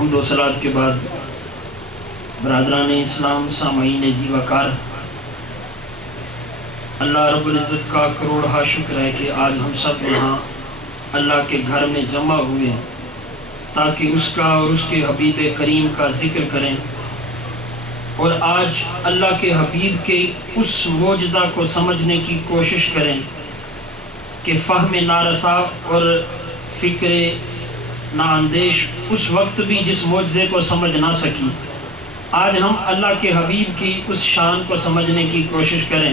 حمد و صلات کے بعد برادران اسلام سامعین عزیز وقار، اللہ رب العزت کا کروڑہ شکر ہے کہ آج ہم سب یہاں اللہ کے گھر میں جمع ہوئے ہیں تاکہ اس کا اور اس کے حبیب کریم کا ذکر کریں، اور آج اللہ کے حبیب کے اس معجزہ کو سمجھنے کی کوشش کریں کہ فہم نارسا اور فکر نااندیش اس وقت بھی جس معجزے کو سمجھ نہ سکی، آج ہم اللہ کے حبیب کی اس شان کو سمجھنے کی کوشش کریں۔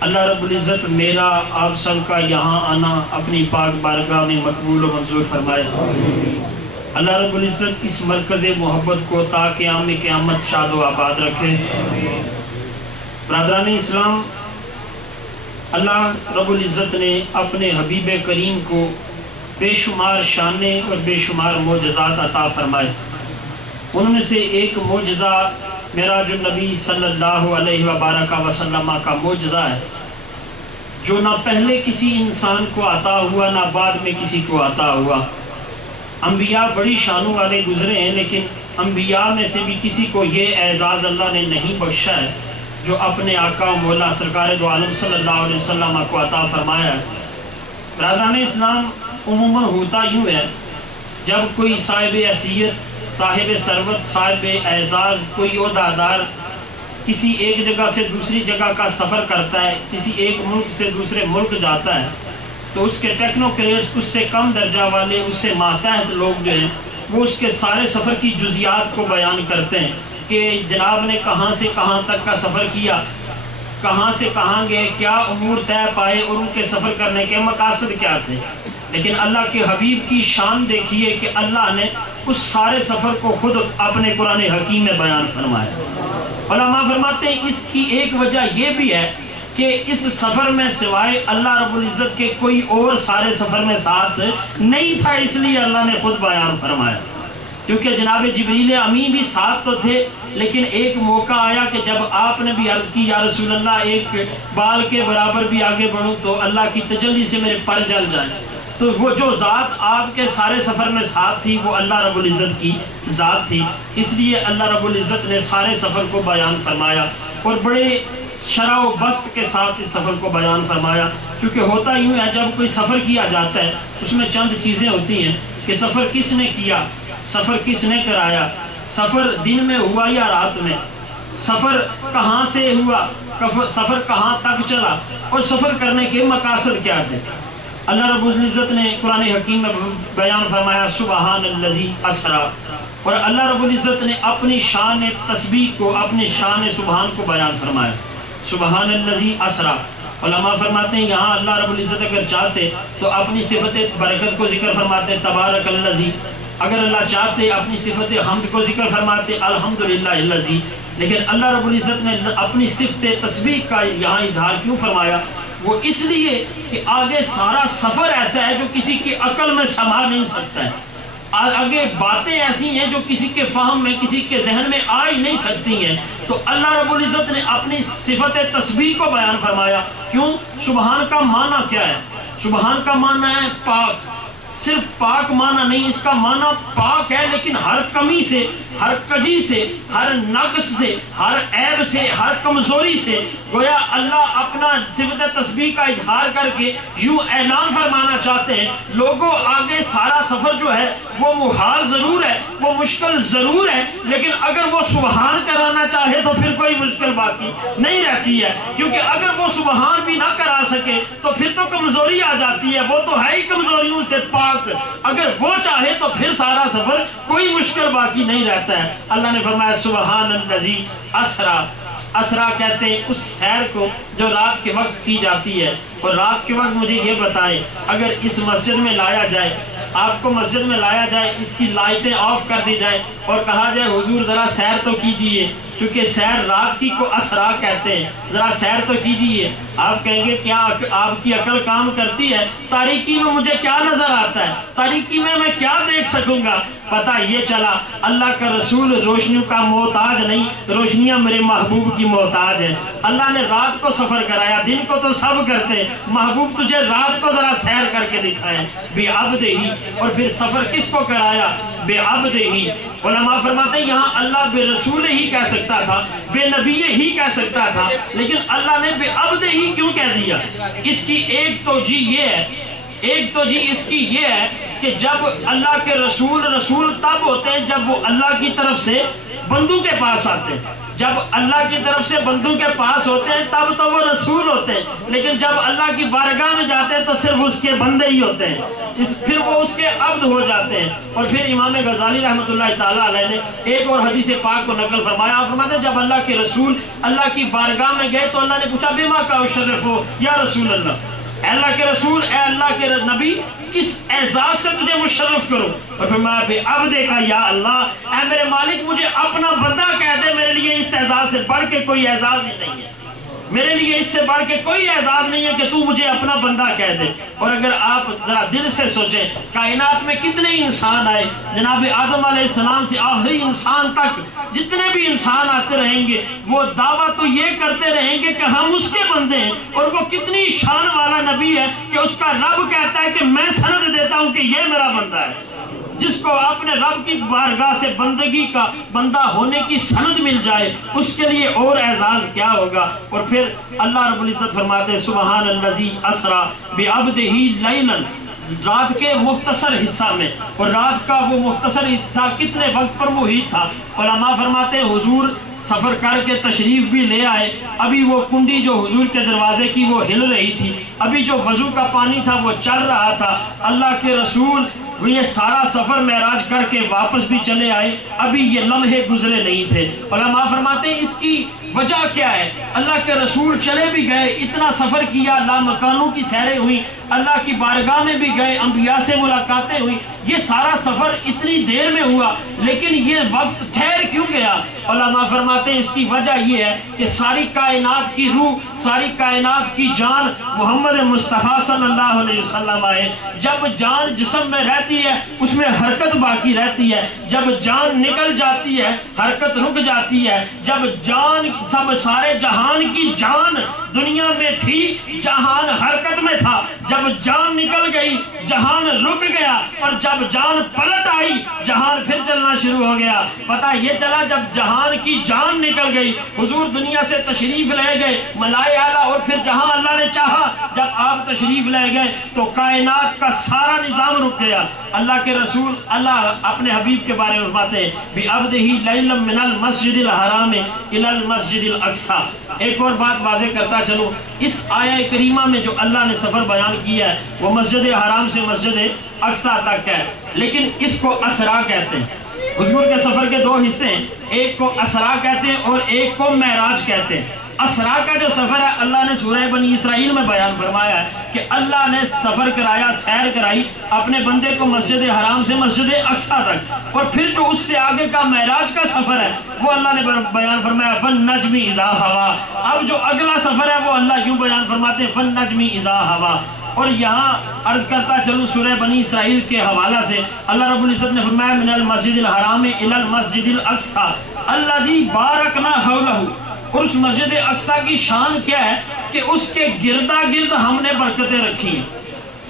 اللہ رب العزت میرا آپ سب کا یہاں آنا اپنی پاک بارگاہ میں مقبول و منظور فرمائے۔ اللہ رب العزت اس مرکز محبت کو تا قیام قیامت شاد و آباد رکھے۔ برادران اسلام، اللہ رب العزت نے اپنے حبیب کریم کو بے شمار شانیں اور بے شمار معجزات عطا فرمائے۔ ان میں سے ایک معجزہ معراج النبی صلی اللہ علیہ وبارک وسلم کا معجزہ ہے، جو نہ پہلے کسی انسان کو عطا ہوا نہ بعد میں کسی کو عطا ہوا۔ انبیاء بڑی شانوں والے گزرے ہیں، لیکن انبیاء میں سے بھی کسی کو یہ اعزاز اللہ نے نہیں بخشا ہے جو اپنے آقا و مولا سرکار دو عالم صلی اللہ علیہ وسلم کو عطا فرمایا ہے۔ برادران اسلام، عموماً ہوتا یوں ہے، جب کوئی صاحب حیثیت، صاحب ثروت، صاحب اعزاز، کوئی عہدیدار کسی ایک جگہ سے دوسری جگہ کا سفر کرتا ہے، کسی ایک ملک سے دوسرے ملک جاتا ہے، تو اس کے ٹیکنوکریٹس، اس سے کم درجہ والے، اس سے ماتحت لوگ جو ہیں، وہ اس کے سارے سفر کی جزیات کو بیان کرتے ہیں کہ جناب نے کہاں سے کہاں تک کا سفر کیا، کہاں سے کہاں گئے، کیا امور طے پائے اور ان کے سفر کرنے کے مقاصد کیا تھے۔ لیکن اللہ کے حبیب کی شان دیکھیے کہ اللہ نے اس سارے سفر کو خود اپنے قرآن حکیم میں بیان فرمایا۔ علماء فرماتے ہیں اس کی ایک وجہ یہ بھی ہے کہ اس سفر میں سوائے اللہ رب العزت کے کوئی اور سارے سفر میں ساتھ نہیں تھا، اس لیے اللہ نے خود بیان فرمایا۔ کیونکہ جناب جبریل امی بھی ساتھ تو تھے، لیکن ایک موقع آیا کہ جب آپ نے بھی عرض کی یا رسول اللہ ایک بال کے برابر بھی آگے بڑھوں تو اللہ کی تجلی سے میرے پر جل جائے، تو وہ جو ذات آپ کے سارے سفر میں ساتھ تھی وہ اللہ رب العزت کی ذات تھی، اس لیے اللہ رب العزت نے سارے سفر کو بیان فرمایا اور بڑے شرح و بسط کے ساتھ اس سفر کو بیان فرمایا۔ کیونکہ ہوتا یوں ہے جب کوئی سفر کیا جاتا ہے اس میں چند چیزیں ہوتی ہیں کہ سفر کس نے کیا، سفر کس نے کرایا، سفر دن میں ہوا یا رات میں، سفر کہاں سے ہوا، سفر کہاں تک چلا، اور سفر کرنے کے مقاصد کیا تھے۔ اللہ رب العزت نے قرآن حکیم میں بیان فرمایا سبحان الذی اسرا، اور اللہ رب العزت نے اپنی شان تسبیح کو، اپنی شان سبحان کو بیان فرمایا، سبحان الذی اسرا۔ علماء فرماتے ہیں یہاں اللہ رب العزت اگر چاہتے تو اپنی صفت برکت کو ذکر فرماتے تبارک الذی، اگر اللہ چاہتے اپنی صفت حمد کو ذکر فرماتے الحمدللہ الذی، لیکن اللہ رب العزت نے اپنی صفت تسبیح کا یہاں اظہار کیوں فرمایا؟ وہ اس لیے کہ آگے سارا سفر ایسا ہے جو کسی کی عقل میں سما نہیں سکتا ہے، آگے باتیں ایسی ہیں جو کسی کے فہم میں، کسی کے ذہن میں آ ہی نہیں سکتی ہیں، تو اللہ رب العزت نے اپنی صفت تسبیح کو بیان فرمایا۔ کیوں؟ سبحان کا معنی کیا ہے؟ سبحان کا معنی ہے پاک، صرف پاک معنی نہیں، اس کا معنی پاک ہے لیکن ہر کمی سے، ہر کجی سے، ہر نقص سے، ہر عیب سے، ہر کمزوری سے، گویا اللہ اپنا صفت تسبیح کا اظہار کر کے یوں اعلان فرمانا چاہتے ہیں لوگوں آگے سارا سفر جو ہے وہ محال ضرور ہے، وہ مشکل ضرور ہے، لیکن اگر وہ سبحان کرانا چاہے تو پھر کوئی مشکل باقی نہیں رہتی ہے، کیونکہ اگر وہ سبحان بھی نہ کرا سکے تو پھر تو کمزوری آ جاتی ہے، وہ تو ہے ہی کمزوریوں سے پاک، اگر وہ چاہے تو پھر سارا سفر کوئی مشکل باقی نہیں رہتا ہے۔ اللہ نے فرمایا سبحان الذی اسرا، اسرا کہتے ہیں اس سیر کو جو رات کے وقت کی جاتی ہے، اور رات کے وقت مجھے یہ بتائیں اگر اس مسجد میں لایا جائے، آپ کو مسجد میں لایا جائے، اس کی لائٹیں آف کر دی جائے اور کہا جائے حضور ذرا سیر تو کیجئے، کیونکہ سیر رات کی کو اسرا کہتے ہیں، ذرا سیر تو کیجئے، آپ کہیں گے کیا آپ کی عقل کام کرتی ہے؟ تاریکی میں مجھے کیا نظر آتا ہے، تاریکی میں میں کیا دیکھ سکوں گا؟ پتہ یہ چلا اللہ کا رسول روشنیوں کا محتاج نہیں، روشنیاں میرے محبوب کی محتاج ہیں۔ اللہ نے رات کو سفر کرایا، دن کو تو سب کرتے ہیں، محبوب تجھے رات کو ذرا سیر کر کے دکھائیں۔ بعبدہ اور پھر سفر کس کو کرایا؟ بے عبد ہی۔ علماء فرماتے ہیں یہاں اللہ بے رسول ہی کہہ سکتا تھا، بے نبی ہی کہہ سکتا تھا، لیکن اللہ نے بے عبد ہی کیوں کہہ دیا؟ اس کی ایک توجیہ یہ ہے، ایک توجیہ اس کی یہ ہے کہ جب اللہ کے رسول تب ہوتے ہیں جب وہ اللہ کی طرف سے بندوں کے پاس آتے ہیں۔ جب اللہ کی طرف سے بندوں کے پاس ہوتے ہیں تب تو وہ رسول ہوتے ہیں، لیکن جب اللہ کی بارگاہ میں جاتے ہیں تو صرف اس کے بندے ہی ہوتے ہیں، پھر وہ اس کے عبد ہو جاتے ہیں۔ اور پھر امام غزالی رحمۃ اللہ تعالیٰ علیہ نے ایک اور حدیث پاک کو نقل فرمایا، آپ فرماتے ہیں جب اللہ کے رسول اللہ کی بارگاہ میں گئے تو اللہ نے پوچھا بما کا اشرف ہو یا رسول اللہ، اے اللہ کے رسول، اے اللہ کے نبی، کس اعزاز سے تجھے مشرف کرو؟ اور فرمایا بے عبدے کا یا اللہ، اے میرے مالک مجھے اپنا بندہ کہہ دے، میرے لیے اس اعزاز سے بڑھ کے کوئی اعزاز ہی نہیں ہے، میرے لیے اس سے بڑھ کے کوئی اعزاز نہیں ہے کہ تو مجھے اپنا بندہ کہہ دے۔ اور اگر آپ ذرا دل سے سوچیں کائنات میں کتنے انسان آئے، جناب آدم علیہ السلام سے آخری انسان تک جتنے بھی انسان آتے رہیں گے وہ دعویٰ تو یہ کرتے رہیں گے کہ ہم اس کے بندے ہیں، اور وہ کتنی شان والا نبی ہے کہ اس کا رب کہتا ہے کہ میں سند دیتا ہوں کہ یہ میرا بندہ ہے۔ جس کو اپنے رب کی بارگاہ سے بندگی کا بندہ ہونے کی سند مل جائے اس کے لیے اور اعزاز کیا ہوگا۔ اور پھر اللہ رب العزت فرماتے ہیں سبحان الذی اسریٰ بعبدہ لیلا، رات کے مختصر حصہ میں، اور رات کا وہ مختصر حصہ کتنے وقت پر محیط تھا؟ علماء فرماتے ہیں حضور سفر کر کے تشریف بھی لے آئے، ابھی وہ کنڈی جو حضور کے دروازے کی وہ ہل رہی تھی، ابھی جو وضو کا پانی تھا وہ چل رہا تھا، اللہ کے رسول یہ سارا سفر معراج کر کے واپس بھی چلے آئے، ابھی یہ لمحے گزرے نہیں تھے۔ علماء فرماتے ہیں اس کی وجہ کیا ہے؟ اللہ کے رسول چلے بھی گئے، اتنا سفر کیا، لامکانوں کی سیریں ہوئی، اللہ کی بارگاہ میں بھی گئے، انبیاء سے ملاقاتیں ہوئی، یہ سارا سفر اتنی دیر میں ہوا، لیکن یہ وقت ٹھہر کیوں گیا؟ علماء فرماتے ہیں اس کی وجہ یہ ہے کہ ساری کائنات کی روح، ساری کائنات کی جان محمد مصطفیٰ صلی اللہ علیہ وسلم آئے۔ جب جان جسم میں رہتی ہے اس میں حرکت باقی رہتی ہے، جب جان نکل جاتی ہے حرکت رک جاتی ہے۔ جب جان سب سارے جہان کی جان دنیا میں تھی، جہان حرکت میں تھا، جب جان نکل گئی جہان رک گیا، اور جب جان پلٹ آئی جہان پھر چلنا شروع ہو گیا۔ پتہ یہ چلا جب جہان کی جان نکل گئی، حضور دنیا سے تشریف لے گئے ملائے اعلیٰ، اور پھر جہاں اللہ نے چاہا جب آپ تشریف لے گئے تو کائنات کا سارا نظام رک گیا۔ اللہ کے رسول اللہ اپنے حبیب کے بارے میں فرماتے ہیں بعبدہ لیلا من المسجد الحرام الی المسجد الاقصی۔ ایک اور بات واضح کرتا چلوں، اس آیہ کریمہ میں جو اللہ نے سفر بیان کیا ہے وہ مسجد حرام سے مسجد اقصی تک ہے، لیکن اس کو اسرا کہتے ہیں۔ حضور کے سفر کے دو حصے ہیں، ایک کو اسرا کہتے ہیں اور ایک کو معراج کہتے ہیں۔ اسرا کا جو سفر ہے اللہ نے سورہ بنی اسرائیل میں بیان فرمایا ہے کہ اللہ نے سفر کرایا، سیر کرائی اپنے بندے کو مسجد حرام سے مسجد اقصی تک، اور پھر جو اس سے آگے کا معراج کا سفر ہے وہ اللہ نے بیان فرمایا وَالنَّجْمِ إِذَا هَوَىٰ۔ اب جو اگلا سفر ہے وہ اللہ یوں بیان فرماتے ہیں وَالنَّجْمِ إِذَا هَوَىٰ۔ اور یہاں عرض کرتا چلوں سورہ بنی اسرائیل کے حوالہ سے اللہ رب العزت نے فرمایا من المسجد الحرام الی المسجد الاقصی الذی بارکنا حولہ۔ اور اس مسجد اقصی کی شان کیا ہے کہ اس کے گردا گرد ہم نے برکتیں رکھی ہیں۔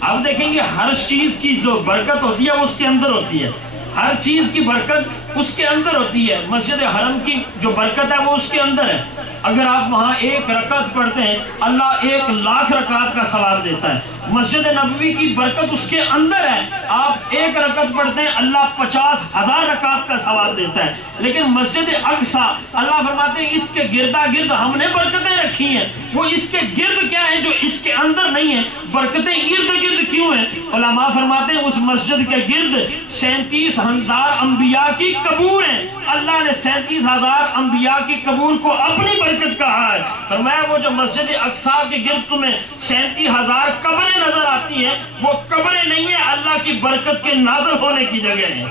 آپ دیکھیں گے ہر چیز کی جو برکت ہوتی ہے وہ اس کے اندر ہوتی ہے، ہر چیز کی برکت اس کے اندر ہوتی ہے۔ مسجد حرم کی جو برکت ہے وہ اس کے اندر ہے، اگر آپ وہاں ایک رکعت پڑھتے ہیں اللہ 1,00,000 رکعت کا ثواب دیتا ہے۔ مسجد نبوی کی برکت اس کے اندر ہے، آپ ایک رکعت پڑھتے ہیں اللہ 50,000 رکعت کا ثواب دیتا ہے۔ لیکن مسجد اقصی اللہ فرماتے ہیں اس کے گردا گرد ہم نے برکتیں رکھی ہیں۔ وہ اس کے گرد کیا ہیں جو اس کے اندر نہیں ہیں؟ برکتیں ارد گرد کیوں ہیں؟ علماء فرماتے ہیں اس مسجد کے گرد 37,000 انبیاء کی قبور ہیں۔ اللہ نے 37,000 انبیاء کی قبور کو اپنی برکت کہا ہے۔ فرمایا وہ جو مسجد اقصی کے گرد تمہیں 37,000 قبریں نظر آتی ہیں وہ قبریں نہیں ہیں، اللہ کی برکت کے نازل ہونے کی جگہ ہیں۔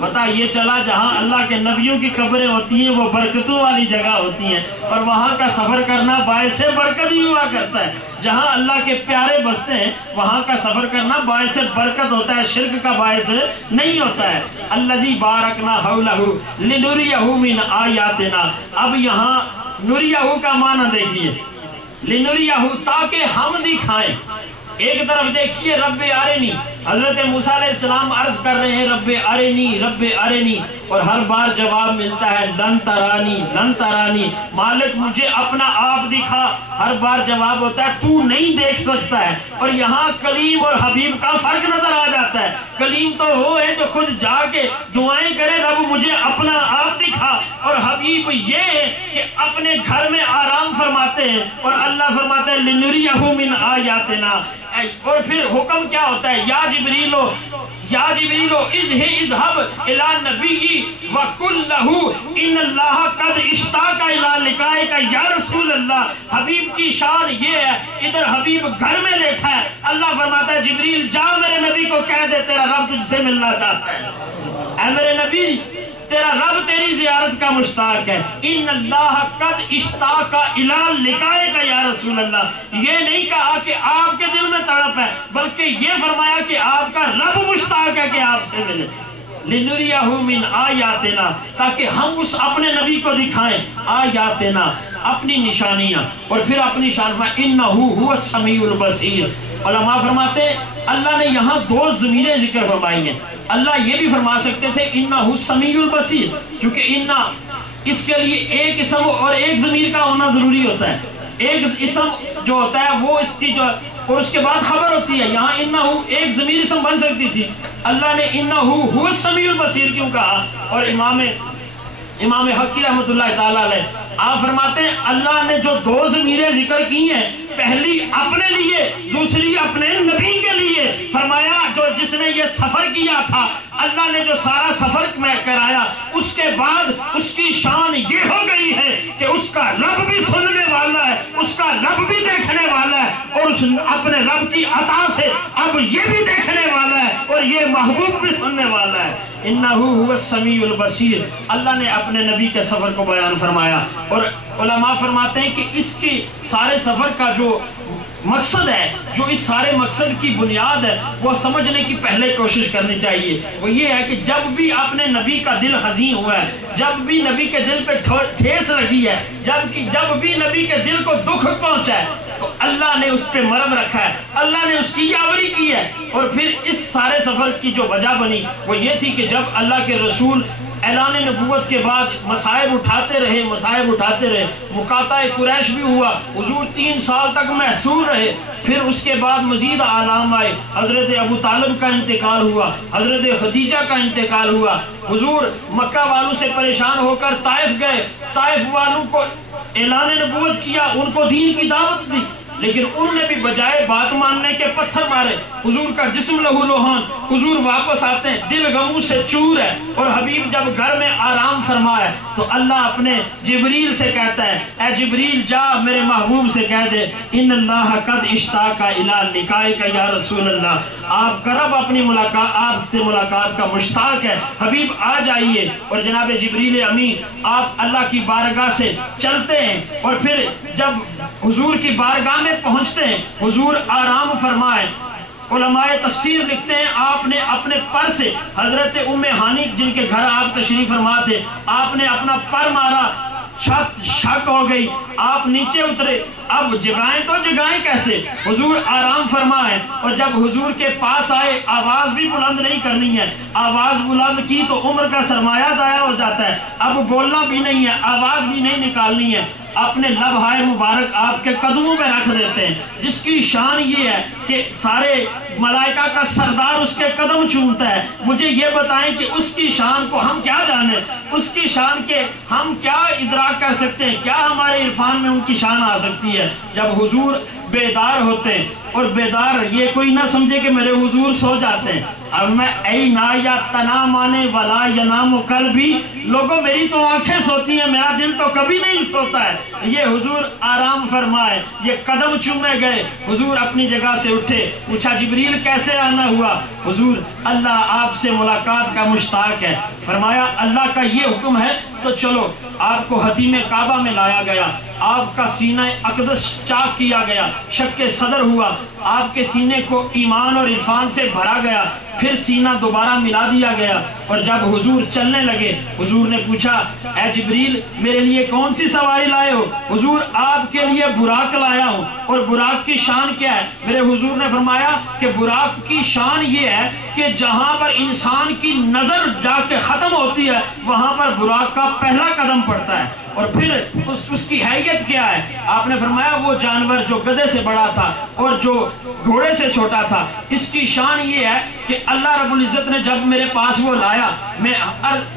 پتہ یہ چلا جہاں اللہ کے نبیوں کی قبریں ہوتی ہیں وہ برکتوں والی جگہ ہوتی ہیں، اور وہاں کا سفر کرنا باعث برکت ہی ہوا کرتا ہے۔ جہاں اللہ کے پیارے بستے ہیں وہاں کا سفر کرنا باعث برکت ہوتا ہے، شرک کا باعث نہیں ہوتا ہے۔ الذی بارکنا حولہ لنریہ من آیاتنا۔ اب یہاں نریہ کا معنی دیکھیے، لنریہ تاکہ ہم دکھائیں، ایک طرف دیکھیے رب ارنی، حضرت موسیٰ علیہ السلام عرض کر رہے ہیں رب ارنی رب ارنی، اور ہر بار جواب ملتا ہے لن ترانی لن ترانی، مالک مجھے اپنا آپ دکھا، ہر بار جواب ہوتا ہے تو نہیں دیکھ سکتا ہے۔ اور یہاں کلیم اور حبیب کا فرق نظر آ جاتا ہے۔ کلیم تو وہ ہے جو خود جا کے دعائیں کرے رب مجھے اپنا آپ دکھا، اور حبیب یہ ہے کہ اپنے گھر میں آرام فرماتے ہیں، اور اللہ فرماتا ہے لِنُرِيَهُ مِنْ آیَاتِنَا، اور پھر حکم کیا ہوتا ہے یا جبریلو یا جبریلو اذهب الى نبی وقل له ان اللہ قد اشتاق الى لقائک یا رسول اللہ۔ حبیب کی شان یہ ہے، ادھر حبیب گھر میں بیٹھا ہے، اللہ فرماتا ہے جبریل جا میرے نبی کو کہہ دے تیرا رب تجھ سے ملنا چاہتا ہے، اے میرے نبی تیرا رب تیری زیارت کا مشتاق ہے۔ ان اللہ قد اشتاق الی لقائک یا رسول اللہ، یہ نہیں کہا کہ آپ کے دل میں تڑپ ہے، بلکہ یہ فرمایا کہ آپ کا رب مشتاق ہے کہ آپ سے ملے۔ لِنُرِيَهُ مِنْ آیَاتِنَا، تاکہ ہم اس اپنے نبی کو دکھائیں آیاتنا، اپنی نشانیاں، اور پھر اپنی شان میں اِنَّهُ هُوَ السَّمِيعُ الْبَصِيرُ۔ علماء فرماتے ہیں اللہ نے یہاں دو ضمیریں ذکر فرمائی ہیں۔ اللہ یہ بھی فرما سکتے تھے اِنَّهُ السَّمِيعُ الْبَصِيرُ، کیونکہ اِنَّا اس کے لیے ایک اسم اور ایک ضمیر کا ہونا ضروری ہوتا ہے۔ ایک اسم جو ہوتا ہے وہ اس کی جو، اور اس کے بعد خبر ہوتی ہے، یہاں اِنَّهُ ایک ضمیر اسم بن سکتی تھی، اللہ نے اِنَّهُ هُوَ السَّمِيعُ الْبَصِيرُ کیوں کہا؟ اور امام حقی رحمۃ اللہ تعالیٰ علیہ آپ فرماتے ہیں اللہ نے جو دو ضمیریں ذکر کی ہیں، پہلی اپنے لیے دوسری اپنے نبی کے لیے، فرمایا جو جس نے یہ سفر کیا تھا اللہ نے جو سارا سفر میں کرایا، اس کے بعد اس کی شان یہ ہو گئی ہے کہ اس کا رب بھی سننے والا ہے، اس کا رب بھی دیکھنے والا ہے، اور اس اپنے رب کی عطا سے اب یہ بھی دیکھنے والا ہے اور یہ محبوب بھی سننے والا ہے۔ اِنَّهُ هُوَ السَّمِيعُ الْبَصِيرُ، اللہ نے اپنے نبی کے سفر کو بیان فرمایا، اور علماء فرماتے ہیں کہ اس کی سارے سفر کا جو مقصد ہے، جو اس سارے مقصد کی بنیاد ہے، وہ سمجھنے کی پہلے کوشش کرنی چاہیے۔ وہ یہ ہے کہ جب بھی اپنے نبی کا دل حزین ہوا ہے، جب بھی نبی کے دل پہ ٹھیس لگی ہے، جب بھی نبی کے دل کو دکھ پہنچا ہے، تو اللہ نے اس پہ مرم رکھا ہے، اللہ نے اس کی یاوری کی ہے۔ اور پھر اس سارے سفر کی جو وجہ بنی وہ یہ تھی کہ جب اللہ کے رسول اعلان نبوت کے بعد مصائب اٹھاتے رہے، مقاطع قریش بھی ہوا، حضور 3 سال تک محصور رہے، پھر اس کے بعد مزید آلام آئے، حضرت ابو طالب کا انتقال ہوا، حضرت خدیجہ کا انتقال ہوا، حضور مکہ والوں سے پریشان ہو کر طائف گئے، طائف والوں کو اعلان نبوت کیا، ان کو دین کی دعوت دی، لیکن انہوں نے بھی بجائے بات ماننے کے پتھر مارے، حضور کا جسم لہو لوہان، حضور واپس آتے ہیں دل غموں سے چور ہے، اور حبیب جب گھر میں آرام فرمائے تو اللہ اپنے جبریل سے کہتا ہے اے جبریل جا میرے محبوب سے کہہ دے ان اللہ قد اشتاق الی لقائک یا رسول اللہ، آپ کا رب اپنی ملاقات آپ سے ملاقات کا مشتاق ہے، حبیب آ جائیے۔ اور جناب جبریل امین آپ اللہ کی بارگاہ سے چلتے ہیں، اور پھر جب حضور کی بارگاہ میں پہنچتے ہیں حضور آرام فرمائے۔ علماء تفسیر لکھتے ہیں آپ نے اپنے پر سے حضرت ام ہانی جن کے گھر آپ تشریف فرما تھے، آپ نے اپنا پر مارا، چھت شک ہو گئی، آپ نیچے اترے، اب جگائیں تو جگائیں کیسے، حضور آرام فرمائے، اور جب حضور کے پاس آئے آواز بھی بلند نہیں کرنی ہے، آواز بلند کی تو عمر کا سرمایہ ضائع ہو جاتا ہے، اب بولنا بھی نہیں ہے، آواز بھی نہیں نکالنی ہے، اپنے لبہائے مبارک آپ کے قدموں میں رکھ دیتے ہیں، جس کی شان یہ ہے کہ سارے ملائکہ کا سردار اس کے قدم چومتا ہے۔ مجھے یہ بتائیں کہ اس کی شان کو ہم کیا جانیں، اس کی شان کے ہم کیا ادراک کر سکتے ہیں، کیا ہمارے عرفان میں ان کی شان آ سکتی ہے؟ جب حضور بیدار ہوتے ہیں، اور بیدار یہ کوئی نہ سمجھے کہ میرے حضور سو جاتے ہیں، اب میں ای نا یا تنامانے ولا ینام قلبی، لوگوں میری تو آنکھیں سوتی ہیں میرا دل تو کبھی نہیں سوتا ہے، یہ حضور آرام فرمائے، یہ قدم چومے گئے، حضور اپنی جگہ سے اٹھے، پوچھا جبریل کیسے آنا ہوا، حضور اللہ آپ سے ملاقات کا مشتاق ہے، فرمایا اللہ کا یہ حکم ہے تو چلو، آپ کو حتیم کعبہ میں لایا گیا، آپ کا سینہ اقدس چاک کیا گیا، شک صدر ہوا، آپ کے سینے کو ایمان اور عرفان سے بھرا گیا، پھر سینہ دوبارہ ملا دیا گیا، اور جب حضور چلنے لگے حضور نے پوچھا اے جبریل میرے لیے کون سی سواری لائے ہو؟ حضور آپ کے لیے براق لایا ہوں۔ اور براق کی شان کیا ہے؟ میرے حضور نے فرمایا کہ براق کی شان یہ ہے کہ جہاں پر انسان کی نظر جا کے ختم ہوتی ہے وہاں پر براق کا پہلا قدم پڑتا ہے۔ اور پھر اس کی حیثیت کیا ہے؟ آپ نے فرمایا وہ جانور جو گدھے سے بڑا تھا اور جو گھوڑے سے چھوٹا تھا، اس کی شان یہ ہے کہ اللہ رب العزت نے جب میرے پاس وہ لایا میں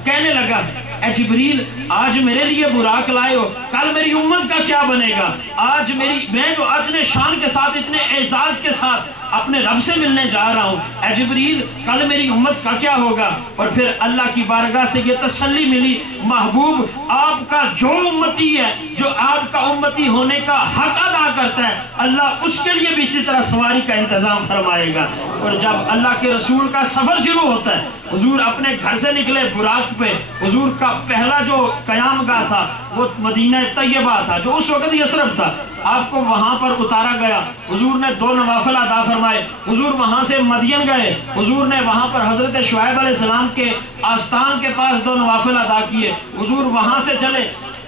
کہنے لگا اے جبریل آج میرے لیے براق لائے ہو، کل میری امت کا کیا بنے گا؟ آج میں جو اتنے شان کے ساتھ اتنے اعزاز کے ساتھ اپنے رب سے ملنے جا رہا ہوں، اے جبریل کل میری امت کا کیا ہوگا؟ اور پھر اللہ کی بارگاہ سے یہ تسلی ملی محبوب آپ کا جو امتی ہے، جو آپ کا امتی ہونے کا حق ادا کرتا ہے، اللہ اس کے لیے بھی اسی طرح سواری کا انتظام فرمائے گا۔ اور جب اللہ کے رسول کا سفر شروع ہوتا ہے حضور اپنے گھر سے نکلے براق پہ، حضور کا پہلا جو قیام گاہ تھا وہ مدینہ طیبہ تھا جو اس وقت یثرب تھا، آپ کو وہاں پر اتارا گیا۔ حضور نے 2 نوافل ادا فرمائے، حضور وہاں سے مدین گئے، حضور نے وہاں پر حضرت شعیب علیہ السلام کے آستان کے پاس 2 نوافل ادا کیے، حضور وہاں سے چلے۔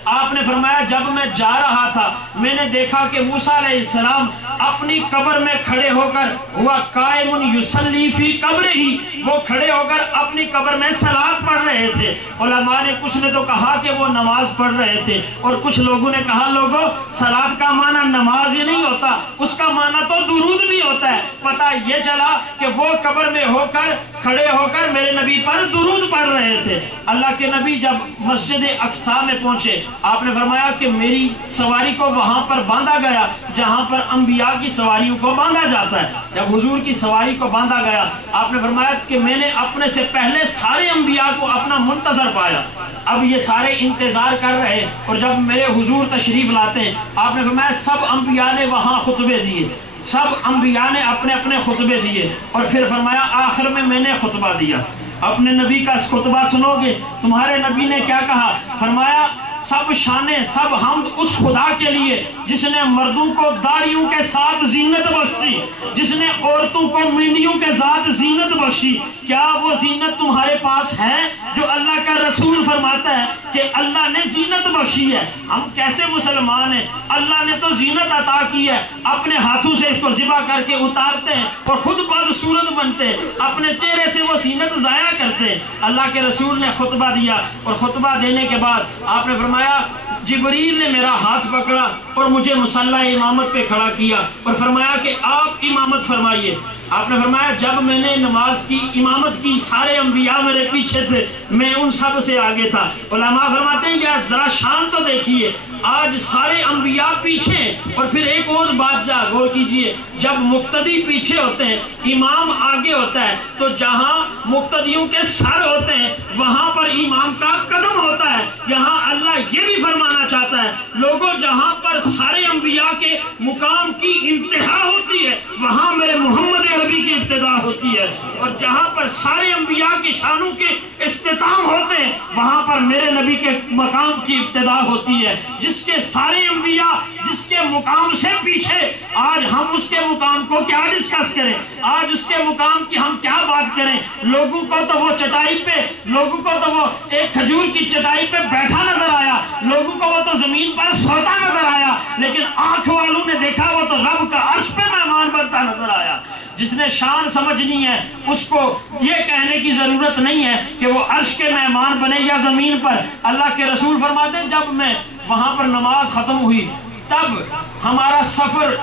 آپ نے فرمایا جب میں جا رہا تھا میں نے دیکھا کہ موسیٰ علیہ السلام اپنی قبر میں کھڑے ہو کر ہوا قائم یصلی فی قبر ہی، وہ کھڑے ہو کر اپنی قبر میں صلاۃ پڑھ رہے تھے۔ علماء نے کچھ نے تو کہا کہ وہ نماز پڑھ رہے تھے اور کچھ لوگوں نے کہا لوگوں صلاۃ کا معنی نماز ہی نہیں ہوتا، اس کا معنی تو درود بھی ہوتا ہے۔ پتہ یہ چلا کہ وہ قبر میں ہو کر کھڑے ہو کر میرے نبی پر درود پڑھ رہے تھے۔ اللہ کے نبی جب مسجد اقصی میں پہنچے آپ نے فرمایا کہ میری سواری کو وہاں پر باندھا گیا جہاں پر انبیاء کی سواریوں کو باندھا جاتا ہے۔ جب حضور کی سواری کو باندھا گیا آپ نے فرمایا کہ میں نے اپنے سے پہلے سارے انبیاء کو اپنا منتظر پایا، اب یہ سارے انتظار کر رہے، اور جب میرے حضور تشریف لاتے ہیں آپ نے فرمایا سب انبیاء نے وہاں خطبے دیے، سب انبیاء نے اپنے اپنے خطبے دیے، اور پھر فرمایا آخر میں نے خطبہ دیا۔ اپنے نبی کا خطبہ سنو گے تمہارے نبی نے کیا کہا؟ فرمایا سب شانے سب حمد اس خدا کے لیے جس نے مردوں کو داڑھیوں کے ساتھ زینت بخشی، جس نے عورتوں کو منڈیوں کے ساتھ زینت بخشی۔ کیا وہ زینت تمہارے پاس ہے جو اللہ کا رسول فرماتا ہے کہ اللہ نے زینت بخشی ہے؟ ہم کیسے مسلمان ہیں؟ اللہ نے تو زینت عطا کی ہے، اپنے ہاتھوں سے اس کو ذبح کر کے اتارتے ہیں اور خود بدصورت بنتے ہیں، اپنے چہرے سے وہ زینت ضائع کرتے ہیں۔ اللہ کے رسول نے خطبہ دیا اور خطبہ دینے کے بعد آپ نے فرمایا جبریل نے میرا ہاتھ پکڑا اور مجھے مصلی امامت پہ کھڑا کیا اور فرمایا کہ آپ امامت فرمائیے۔ آپ نے فرمایا جب میں نے نماز کی امامت کی سارے انبیاء میرے پیچھے تھے، میں ان سب سے آگے تھا۔ علماء فرماتے ہیں یا ذرا شان تو دیکھیے، آج سارے انبیاء پیچھے، اور پھر ایک اور بات غور کیجئے، جب مقتدی پیچھے ہوتے ہیں امام آگے ہوتا ہے تو جہاں مقتدیوں کے سر ہوتے ہیں وہاں پر امام کا قدم ہوتا ہے۔ یہاں اللہ یہ بھی فرمانا چاہتا ہے لوگوں جہاں پر سارے انبیاء کے مقام کی انتہا ہوتی ہے وہاں میرے محمد عربی کی ابتدا ہوتی ہے، اور جہاں پر سارے انبیاء کی شانوں کے اختتام ہوتے ہیں وہاں پر میرے نبی کے مقام کی ابتدا ہوتی ہے۔ جس کے سارے انبیاء جس کے مقام سے پیچھے، آج ہم اس کے مقام کو کیا ڈسکس کریں؟ آج اس کے مقام کی ہم کیا بات کریں؟ لوگوں کو تو وہ چٹائی پہ، لوگوں کو تو وہ ایک کھجور کی چٹائی پہ بیٹھا نظر آیا، لوگوں کو وہ تو زمین پر سوتا نظر آیا، لیکن آنکھ والوں نے دیکھا وہ تو رب کا عرش پہ مہمان بنتا نظر آیا۔ جس نے شان سمجھنی ہے اس کو یہ کہنے کی ضرورت نہیں ہے کہ وہ عرش کے مہمان بنے یا زمین پر۔ اللہ کے رسول فرماتے ہیں جب میں وہاں پر نماز ختم ہوئی تب ہمارا سفر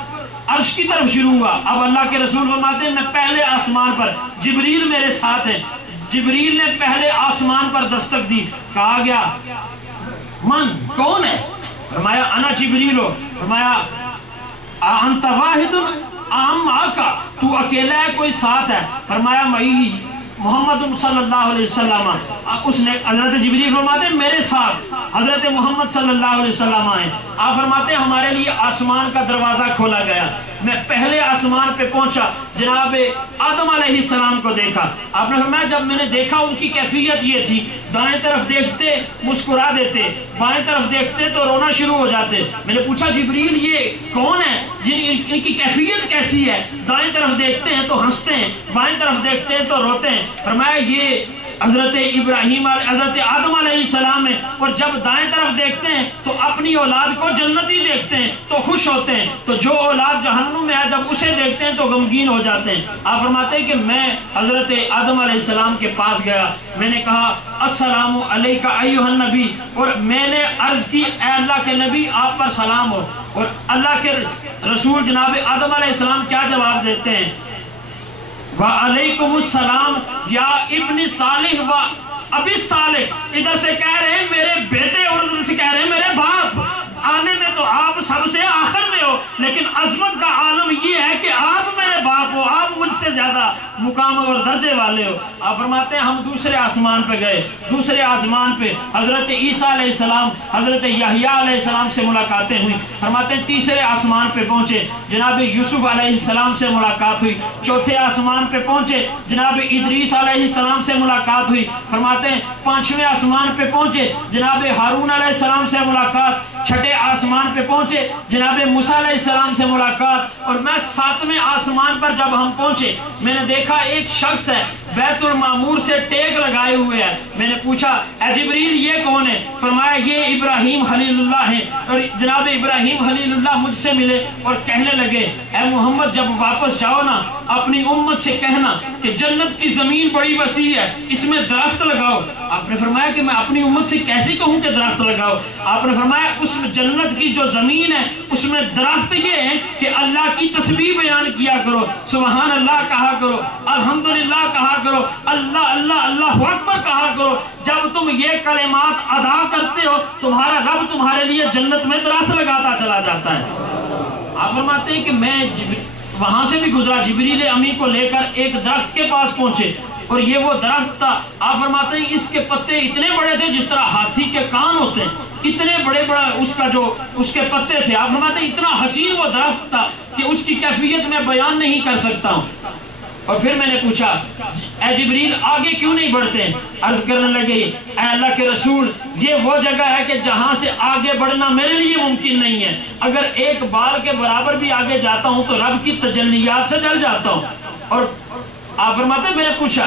عرش کی طرف شروع ہوا۔ اب اللہ کے رسول فرماتے ہیں میں پہلے آسمان پر، جبریل میرے ساتھ ہیں، جبریل نے پہلے آسمان پر دستک دی، کہا گیا من کون ہے؟ فرمایا انا جبریل ہو۔ فرمایا انت واحد ام آقا، تو اکیلا ہے کوئی ساتھ ہے؟ فرمایا میں محمد صلی اللہ علیہ وسلم۔ اس نے حضرت جبریل فرماتے ہیں میرے ساتھ حضرت محمد صلی اللہ علیہ وسلم آئے۔ آپ فرماتے ہیں ہمارے لیے آسمان کا دروازہ کھولا گیا، میں پہلے آسمان پہ پہنچا، جناب آدم علیہ السلام کو دیکھا۔ آپ نے فرمایا جب میں نے دیکھا ان کی کیفیت یہ تھی، دائیں طرف دیکھتے مسکرا دیتے، بائیں طرف دیکھتے تو رونا شروع ہو جاتے۔ میں نے پوچھا جبریل یہ کون ہے ان کی کیفیت کیسی ہے؟ دائیں طرف دیکھتے ہیں تو ہنستے ہیں، بائیں طرف دیکھتے ہیں تو روتے ہیں۔ فرمایا یہ حضرت ابراہیم حضرت آدم علیہ السلام ہے، اور جب دائیں طرف دیکھتے ہیں تو اپنی اولاد کو جنتی دیکھتے ہیں تو خوش ہوتے ہیں، تو جو اولاد جہنم میں ہے جب اسے دیکھتے ہیں تو غمگین ہو جاتے ہیں۔ آپ فرماتے ہیں کہ میں حضرت آدم علیہ السلام کے پاس گیا، میں نے کہا السلام علیکہ ایھا النبی، اور میں نے عرض کی اے اللہ کے نبی آپ پر سلام ہو، اور اللہ کے رسول جناب آدم علیہ السلام کیا جواب دیتے ہیں؟ وعلیکم السلام یا ابن صالح و ابی صالح، ادھر سے کہہ رہے ہیں میرے بیٹے اور ادھر سے کہہ رہے ہیں میرے باپ۔ آنے میں تو آپ سب سے آخر میں ہو، لیکن عظمت کا عالم یہ ہے کہ آپ میرے باپ ہو، آپ مجھ سے زیادہ مقام اور درجے والے ہو۔ آپ فرماتے ہیں ہم دوسرے آسمان پہ گئے، دوسرے آسمان پہ حضرت عیسیٰ علیہ السلام حضرت یحییٰ علیہ السلام سے ملاقاتیں ہوئی۔ فرماتے ہیں تیسرے آسمان پہ پہنچے، جناب یوسف علیہ السلام سے ملاقات ہوئی۔ چوتھے آسمان پہ پہنچے، جناب ادریس علیہ السلام سے ملاقات ہوئی۔ فرماتے ہیں پانچویں آسمان پہ پہنچے، جناب ہارون علیہ السلام سے ملاقات۔ چھٹے آسمان پہ پہنچے، جناب موسیٰ علیہ السلام سے ملاقات۔ اور میں ساتویں آسمان پر جب ہم پہنچے، میں نے دیکھا ایک شخص ہے بیت المعمور سے ٹیک لگائے ہوئے ہے۔ میں نے پوچھا اے جبریل یہ کون ہے؟ فرمایا یہ ابراہیم خلیل اللہ ہے۔ اور جناب ابراہیم خلیل اللہ مجھ سے ملے اور کہنے لگے اے محمد جب واپس جاؤ نا اپنی امت سے کہنا کہ جنت کی زمین بڑی وسیع ہے، اس میں درخت لگاؤ۔ آپ نے فرمایا کہ میں اپنی امت سے کیسے کہوں کہ درخت لگاؤ؟ آپ نے فرمایا اس جنت کی جو زمین ہے اس میں درخت یہ ہے کہ اللہ کی تسبیح بیان کیا کرو، سبحان اللہ کہا کرو، الحمدللہ کہا کرو، اللہ اللہ اللہ اکبر کہا کرو۔ جب تم یہ کلمات ادا کرتے ہو تمہارا رب تمہارے لیے جنت میں درخت لگاتا چلا جاتا ہے۔ آپ فرماتے ہیں کہ میں وہاں سے بھی گزرا، جبریل امی کو لے کر ایک درخت کے پاس پہنچے، اور یہ وہ درخت تھا۔ آپ فرماتے ہیں اس کے پتے اتنے بڑے تھے جس طرح ہاتھی کے کان ہوتے ہیں، اتنے بڑے بڑا اس کے پتے تھے۔ آپ فرماتے ہیں اتنا حسین وہ درخت تھا کہ اس کی کیفیت میں بیان نہیں کر سکتا ہوں۔ اور پھر میں نے پوچھا اے جبریل آگے کیوں نہیں بڑھتے؟ عرض کرنے لگے اے اللہ کے رسول یہ وہ جگہ ہے کہ جہاں سے آگے بڑھنا میرے لیے ممکن نہیں ہے، اگر ایک بال کے برابر بھی آگے جاتا ہوں تو رب کی تجلیات سے جل جاتا ہوں۔ اور آپ فرماتے ہیں میں نے پوچھا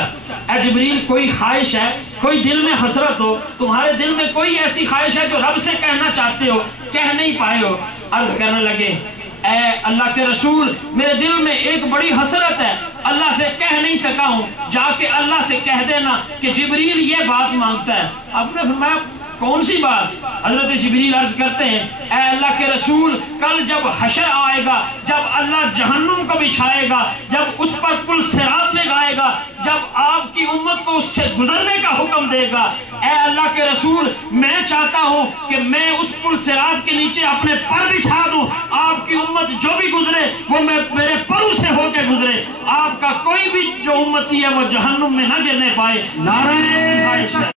اے جبریل کوئی خواہش ہے، کوئی دل میں حسرت ہو، تمہارے دل میں کوئی ایسی خواہش ہے جو رب سے کہنا چاہتے ہو کہہ نہیں پائے ہو؟ عرض کرنے لگے اے اللہ کے رسول میرے دل میں ایک بڑی حسرت ہے، اللہ سے کہہ نہیں سکا ہوں، جا کے اللہ سے کہہ دینا کہ جبریل یہ بات مانگتا ہے۔ آپ نے فرمایا کون سی بات؟ حضرت جبریل عرض کرتے ہیں اے اللہ کے رسول کل جب حشر آئے گا، جب اللہ جہنم کو بچھائے گا، جب اس پر پل صراط لگائے گا، جب آپ کی امت کو اس سے گزرنے کا حکم دے گا، اے اللہ کے رسول میں چاہتا ہوں کہ میں اس پل صراط کے نیچے اپنے پر بچھا دوں، آپ کی امت جو بھی گزرے وہ میرے پروں سے ہو کے گزرے، آپ کا کوئی بھی جو امتی ہے وہ جہنم میں نہ گرنے پائے۔ نعرہ